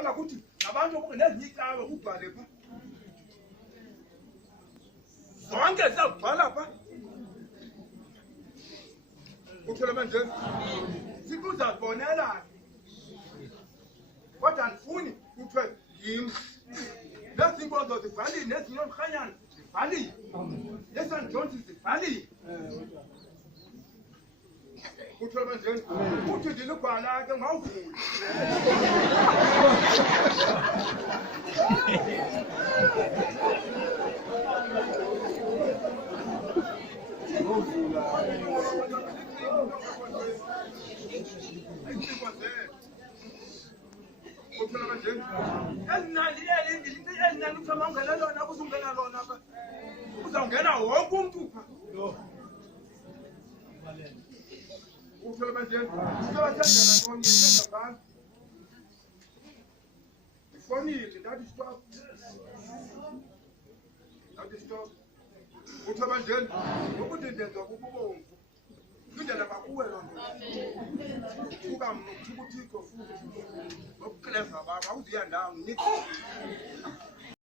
Kanga ukuthi abantu okunezinyicaba kubhale pha. Zonke siyabhala pha. Uthole manje sibuza bonela. Kodwa andifuni kuthiwe yimi. Lezi inkonzo zibhaliwe nezinye omkhanyana zibhaliwe. Lesan Jones zibhaliwe. Uthole manje uthi ndilubhala ke ngawuvula. Uthole manje ezinali ezinali uthoma ungena lona kuzungena lona pha. Uzawungena wonke umuntu pha. Uthole manje usebathandana nonyeke ngaphansi. Ifonile ndathi stop. Ndathi stop. Uthole manje ukuthi ndenza kububomvu. Indlela bakuwe lona. Kuba mntu uthixo futhi. Okuclever baba awuziya ndawo ngithi.